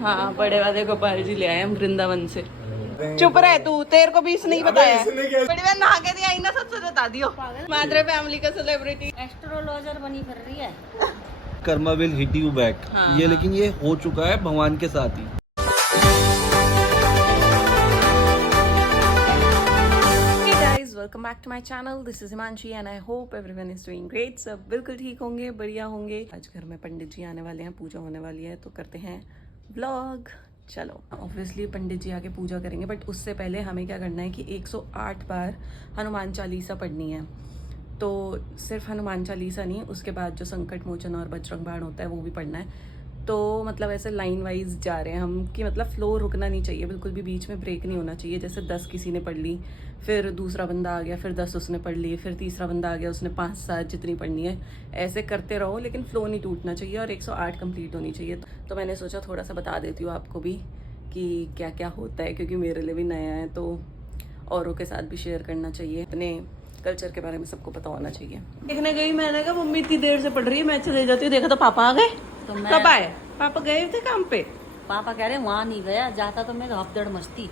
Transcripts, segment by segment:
हाँ, बड़े वाले गोपाल जी ले आए हम वृंदावन से। चुप रहे तू, तेरे को भी इसने ही बताया। बड़ी बहन नहा के दिया ना, सच बता दियो। मादरे फैमिली का सेलिब्रिटी एस्ट्रोलॉजर बनी फिर रही है। Karma will hit you back. ये लेकिन ये हो चुका है भगवान के साथ ही। Welcome back to my channel, this is Himanshi and I hope everyone is doing great. सब बिल्कुल ठीक होंगे, बढ़िया होंगे। आज घर में पंडित जी आने वाले हैं, पूजा होने वाली है, तो करते हैं व्लॉग। चलो, ऑब्वियसली पंडित जी आके पूजा करेंगे, बट उससे पहले हमें क्या करना है कि 108 बार हनुमान चालीसा पढ़नी है। तो सिर्फ हनुमान चालीसा नहीं, उसके बाद जो संकट मोचन और बजरंग बाण होता है वो भी पढ़ना है। तो मतलब ऐसे लाइन वाइज जा रहे हैं हम कि मतलब फ्लो रुकना नहीं चाहिए, बिल्कुल भी बीच में ब्रेक नहीं होना चाहिए। जैसे 10 किसी ने पढ़ ली, फिर दूसरा बंदा आ गया, फिर 10 उसने पढ़ ली, फिर तीसरा बंदा आ गया, उसने 5-7 जितनी पढ़नी है, ऐसे करते रहो, लेकिन फ्लो नहीं टूटना चाहिए और 108 कंप्लीट होनी चाहिए। तो मैंने सोचा थोड़ा सा बता देती हूँ आपको भी कि क्या क्या होता है, क्योंकि मेरे लिए भी नया है, तो औरों के साथ भी शेयर करना चाहिए। अपने कल्चर के बारे में सबको पता होना चाहिए। देखने गई, मैंने कहा मम्मी इतनी देर से पढ़ रही है, मैं चले जाती हूँ। देखा तो पापा आ गए। तो कब आए? पापा गए थे काम पे। पापा कह रहे वहाँ नहीं गया, जाता तो मैं हफ्तड़ मस्ती।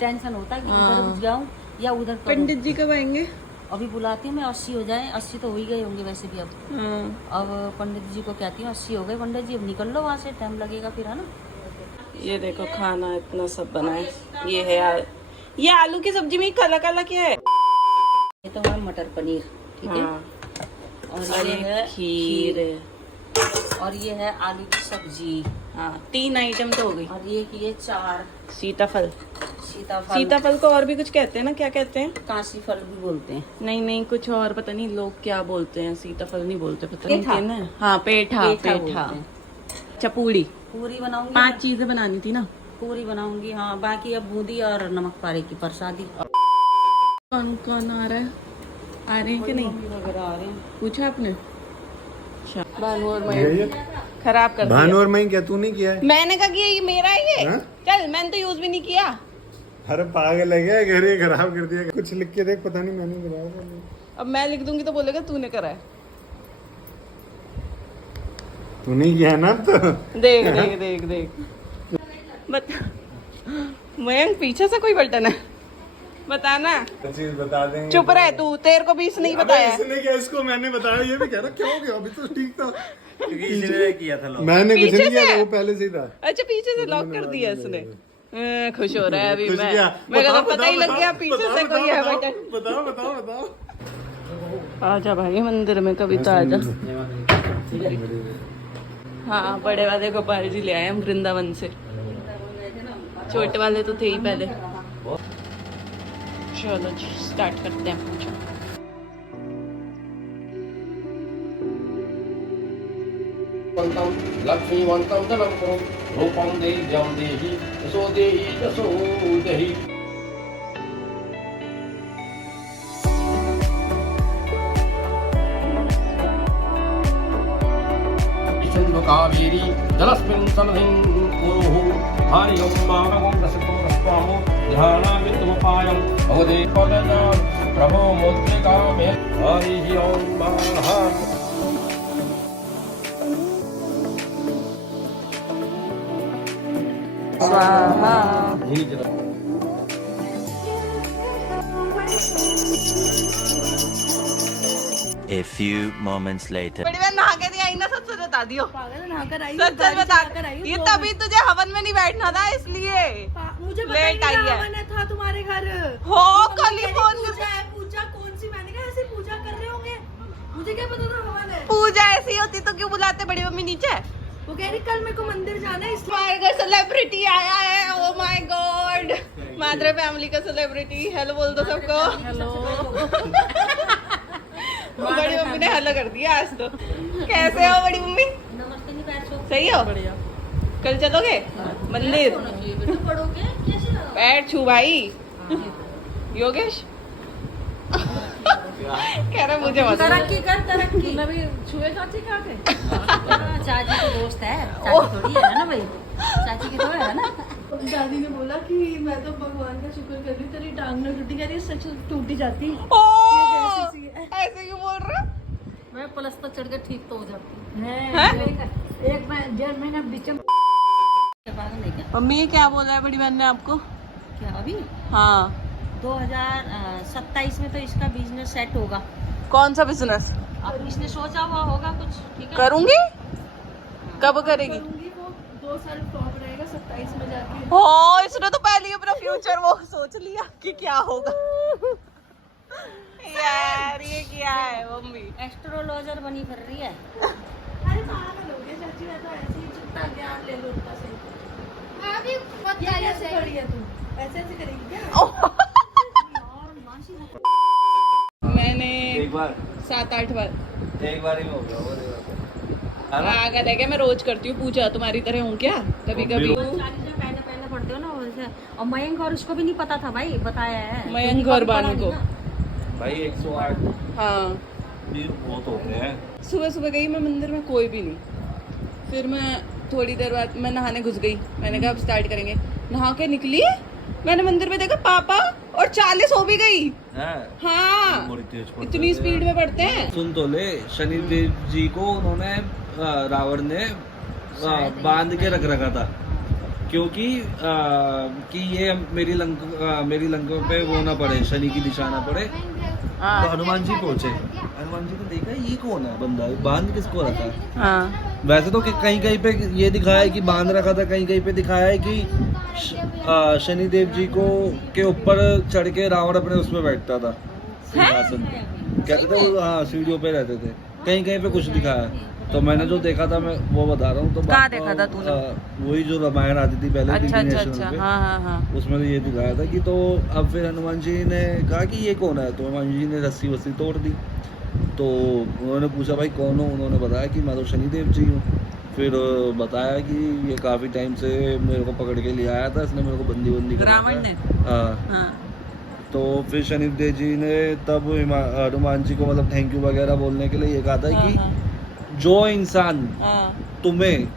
टेंशन होता है कि इधर जाऊँ या उधर करूं। पंडित जी कब आएंगे? अभी बुलाती हूँ मैं, 80 हो जाए। 80 तो हो ही गए होंगे वैसे भी अब। अब पंडित जी को कहती हूँ 80 हो गए पंडित जी, अब निकल लो वहाँ से, टाइम लगेगा फिर, है ना। ये देखो खाना इतना सब बना है। ये है ये आलू की सब्जी में काला काला क्या है? ये तो है मटर पनीर, ठीक है। और ये है खीर, और ये है आलू की सब्जी। हाँ 3 आइटम तो हो गई। और ये 4 सीताफल। सीताफल। सीताफल को और भी कुछ कहते हैं ना, क्या कहते हैं? काशी फल भी बोलते हैं। नहीं कुछ और, पता नहीं लोग क्या बोलते हैं। सीताफल नहीं बोलते, पता पेठा। नहीं ना। हाँ पेठा। बोलते हैं। चपूड़ी। पूरी बनाऊंगी। 5 चीजें बनानी थी ना। पूरी बनाऊंगी, हाँ। बाकी अब बूंदी और नमक पारे की प्रसादी। कौन कौन आ रहा है? आ रहे हैं कि नहीं? वगैरह आ रहे हैं। पूछा आपने? भानु और मैं खराब कर दिया। भानु और मैं क्या तू नहीं किया है? मैंने कहा कि ये मेरा ही है। हाँ? चल, मैंने तो यूज भी नहीं किया। अरे पागल है क्या? घर ये खराब कर दिया। कुछ लिख के देख, पता नहीं मैंने कराया। अब मैं लिख दूंगी तो बोलेगा तूने करा है। तू नहीं किया ना तो। देख देख देख देख बता। मयंक पीछे से कोई बटन है, बताना। चीज बता देंगे। चुप रहे तू, तेरे को भी इसने ही बताया। इसने क्या, इसको मैंने बताया। ये भी कह रहा क्या हो गया, अभी तो ठीक था। क्योंकि इसने किया था लोग। मैंने कुछ पीछे नहीं किया से? था, वो पहले से ही था। अच्छा, पीछे से लॉक कर दिया इसने। खुश हो रहा है अभी। कुछ मैं किया। मेरे को बताओ, पता ही लग गया पीछे बताओ, से कोई है बताओ, बटन। बताओ बताओ बताओ। आजा भाई मंदिर में कभी तो आजा। हाँ, बड़े वाले गोपाल जी ले आए हम वृंदावन से। छोटे वाले तो थे ही पहले। चलो जी, स्टार्ट करते हैं पूजा। लक्ष्मीवन्तं धनं कुरु रूपं देह्यं देहि यशो देहि यशो देहि। सिन्धु कावेरी जलस्मिन् सन्निधिं कुरु। हरि ओं मामगं रसिको रस्वामो ध्यानामित्तमुपायं भवदे पदजां प्रभो मुद्रिकामे। हरि ओं महा स्वाहा। A few moments later. बड़ी बहन नहा के नहीं आई ना, सच सच बता दियो। सच सच बता। ये तभी तुझे हवन में नहीं बैठना था, इसलिए मुझे लेट आई है। हवन था तुम्हारे घर। हो कल ही फोन पूजा है। पूजा कौन सी? मैंने कहा ऐसे पूजा कर रहे होंगे, मुझे क्या पता था हवन है। पूजा ऐसी होती तो क्यों बुलाते बड़ी मम्मी नीचे? वो कह रही कल मेरे को मंदिर जाना है, इसलिए। माय गॉड, सेलिब्रिटी आया है। ओ माय गॉड, मादरे फैमिली का सेलिब्रिटी। हेलो बोल दो सबको। हेलो। बड़ी मम्मी ने हेलो कर दिया आज तो। कैसे हो बड़ी मम्मी? नमस्ते नहीं, पैर छू। सही हो? बढ़िया। कल चलोगे मंदिर? पढ़ोगे कैसे? पैर छू भाई। योगेश कह रहा मुझे मत। तरक्की कर, तरक्की। छुए चाची कहाँ थे? चाची की दोस्त है, चाची थोड़ी है ना भाई, चाची की तो है ना। दादी ने बोला कि मैं तो भगवान का शुक्र कर रही हूँ तेरी टांग न टूटी। कह रही सच टूटी जाती। ऐसे क्यों बोल रहा? मैं प्लस्तर चढ़ के ठीक तो हो जाती हैं? एक 1.5 महीना बीच पागल है क्या? मम्मी ये क्या बोला है बड़ी बहन ने आपको? क्या अभी हाँ 2027 में तो इसका बिजनेस सेट होगा। कौन सा बिजनेस अब इसने सोचा हुआ होगा कुछ, ठीक है? करूंगी? कब करेगी? करूंगी वो 2 साल फ्लॉप रहेगा 27 में जाके। हो इसने तो पहले ही अपना फ्यूचर वो सोच लिया कि क्या होगा। यार ये क्या है मम्मी? एस्ट्रोलॉजर बनी फिर रही है। अरे पागल हो गया चाची, मैं तो ऐसे ही जितना ज्ञान ले लो उतना सही। अभी मत ऐसे खड़ी है तू, ऐसे ऐसे करेगी क्या? मैंने एक बार 7-8 बार एक बार ही हो गया वो देखा। है ना? पागल है क्या? मैं रोज करती हूँ पूजा, तुम्हारी तरह हूँ क्या? कभी कभी सारी जो पहले पहले पढ़ते हो ना वैसे। और मयंक और उसको भी नहीं पता था भाई, बताया है मयंक और बानू को। भाई 108 हाँ भी बहुत होते हैं। सुबह सुबह गई मैं मंदिर में, कोई भी नहीं। फिर मैं थोड़ी देर बाद मैं नहाने घुस गई। मैंने कहा अब स्टार्ट करेंगे। नहा के निकली, मैंने मंदिर में देखा पापा और 40 हो भी गई। हाँ बड़ी तेज पढ़ते इतनी हैं। स्पीड में पढ़ते हैं। सुन तो ले, शनिदेव जी को उन्होंने रावण ने बांध के रख रखा था क्योंकि कि ये मेरी लंका पे वो ना पड़े, शनि की दिशा ना पड़े। तो हनुमान जी पहुंचे, हनुमान जी ने देखा ये कौन है बंदा, बांध किसको रखा है। हाँ वैसे तो कहीं कहीं पे ये दिखाया है कि बांध रखा था, कहीं कहीं पे दिखाया है कि शनिदेव जी को के ऊपर चढ़ के रावण अपने उसमें बैठता था सिंहासन पे। कहते थे वो हाँ सीढ़ियों पे रहते थे, कहीं कहीं पे कुछ दिखाया। तो मैंने जो देखा था मैं वो बता रहा हूँ। तो कहाँ देखा था तूने? वही जो रामायण आती थी पहले अच्छा DD अच्छा नेशनल अच्छा पे, हाँ हाँ हाँ उसमें तो ये दिखाया था कि तो अब फिर हनुमान जी ने कहा कि ये कौन है, तो हनुमान जी ने रस्सी वस्सी तोड़ दी। तो उन्होंने पूछा भाई कौन हो, उन्होंने बताया कि मैं तो शनिदेव जी हूँ। फिर बताया कि ये काफ़ी टाइम से मेरे को पकड़ के ले आया था, इसने मेरे को बंदी करा रावण ने? हाँ। हाँ तो फिर शनिदेव जी ने तब हनुमान जी को मतलब थैंक यू वगैरह बोलने के लिए ये कहा था कि जो इंसान हाँ तुम्हें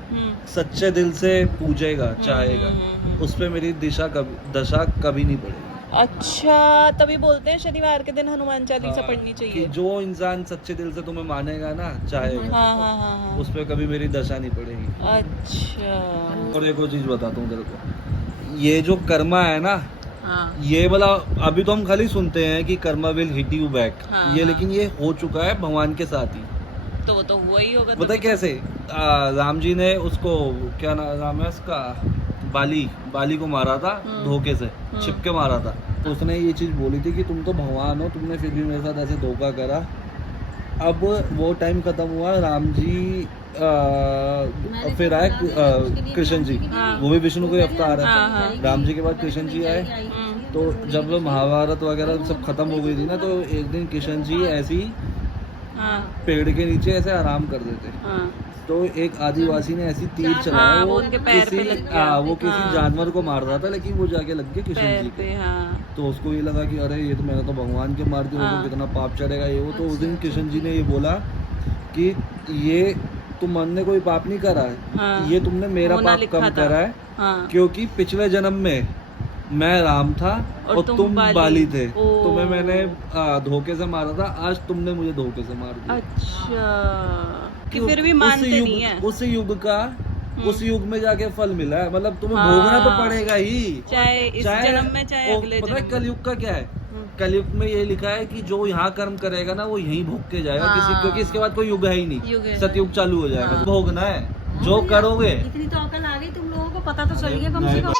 सच्चे दिल से पूजेगा चाहेगा उस पे मेरी दशा कभी नहीं पड़ेगी। अच्छा तभी बोलते हैं शनिवार के दिन हनुमान चालीसा हाँ, पढ़नी कि चाहिए। जो इंसान सच्चे दिल से तुम्हें मानेगा ना चाहेगा हाँ हाँ हाँ हाँ उस पे कभी मेरी दशा नहीं पड़ेगी। अच्छा और एक और चीज बताता हूँ तेरे को, ये जो कर्मा है ना, हाँ ये वाला अभी तो हम खाली सुनते हैं कि Karma will hit you back, हाँ, ये हाँ। लेकिन ये हो चुका है भगवान के साथ ही। तो वो तो हुआ ही होगा। पता है कैसे? राम जी ने उसको क्या नाम है उसका, बाली को मारा था धोखे से, छिपके मारा था। तो उसने ये चीज बोली थी कि तुम तो भगवान हो, तुमने फिर भी मेरे साथ ऐसे धोखा करा। अब वो टाइम खत्म हुआ, राम जी फिर आए कृष्ण जी, वो भी विष्णु को ही अवतार है। राम जी के बाद कृष्ण जी आए। तो जब महाभारत वगैरह सब खत्म हो गई थी ना, तो एक दिन कृष्ण जी ऐसी पेड़ के नीचे ऐसे आराम कर देते। तो एक आदिवासी ने ऐसी तीर चलाया, वो उनके पैर पे लग गया। वो किसी जानवर को मार रहा था, लेकिन वो जाके लग गया कृष्ण जी पे। के। हाँ तो उसको ये लगा कि अरे ये तो मैंने तो भगवान के मार दिया, उसको कितना पाप चढ़ेगा ये वो। तो उस दिन कृष्ण जी ने ये बोला कि ये तुम ने कोई पाप नहीं करा है, ये तुमने मेरा पाप कम करा है, क्योंकि पिछले जन्म में मैं राम था और तुम बाली थे। तुम्हें मैंने धोखे से मारा था, आज तुमने मुझे धोखे से मार दिया। अच्छा कि फिर भी मानते नहीं है। उस युग में जाके फल मिला है, मतलब तुम्हें भोगना तो पड़ेगा ही, चाहे इस जन्म में चाहे अगले पता है जन्म। कलयुग का क्या है? कलयुग में ये लिखा है कि जो यहाँ कर्म करेगा ना वो यहीं भोग के जाएगा किसी, क्योंकि इसके बाद कोई युग है ही नहीं, सतयुग चालू हो जाएगा। तो भोगना है जो करोगे। इतनी तो अकल आ गई तुम लोगों को, पता तो चल गया कम से कम।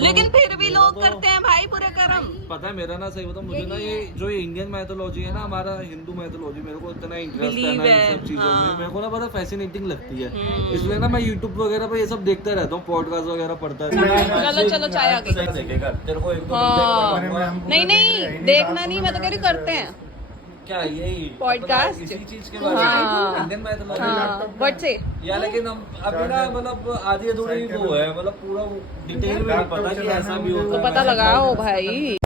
लेकिन फिर भी लोग करते हैं भाई बुरे कर्म। पता है मेरा ना सही बताऊं, मुझे ना ये जो ये इंडियन मैथोलॉजी है ना, हमारा हिंदू मैथोलॉजी, मेरे को इतना इंटरेस्ट है ना इन सब चीजों में, मेरे को ना बड़ा फैसिनेटिंग लगती है। इसलिए ना मैं यूट्यूब वगैरह पे ये सब देखता रहता हूँ, पॉडकास्ट वगैरह पढ़ता रहता हूँ। चलो चाय आ गई। देखेगा तेरे को एक दो नहीं देखना नहीं, मैं तो कह रही करते हैं क्या यही पॉडकास्ट इसी चीज के बारे में इंडियन मैथोलॉजी बट से या, लेकिन हम अभी ना मतलब आधी अधूरी वो है, मतलब पूरा डिटेल में नहीं पता कि ऐसा भी होता है। पता लगाओ भाई।